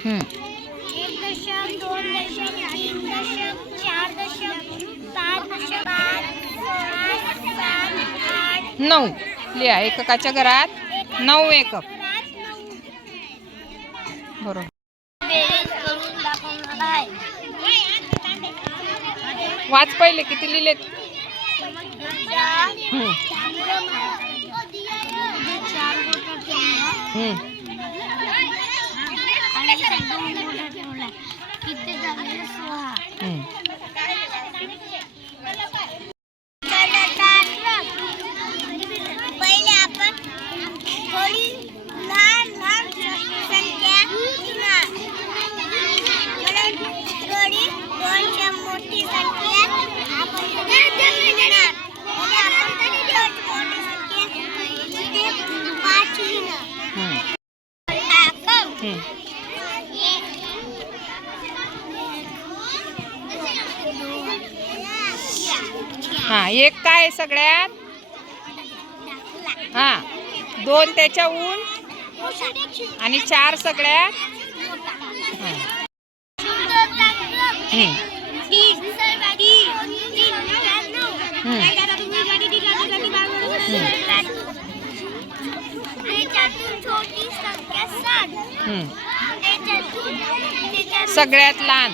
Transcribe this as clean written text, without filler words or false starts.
1 दशक 2 दशक 3 दशक 4 दशक 5 दशक 5 6 7 8 9 लिहा. एककाच्या घरात 9 एकक. बरोबर. बेरीज करून दाखवणार आहे. वाच पहिले किती लिहिलेत. 4 बोटं ठेवल्या आणि 2 बोटं ठेवल्या. किती झाले? 6. पहिले आपण थोडी लहान लहान संख्या घेणार. थोडी 2च्या मोठी संख्या आपण घेणार. हा. 1 काय आहे सगळ्यात. हा. 2 त्याच्याहून आणि 4 सगळ्यात. सगळ्यात लहान.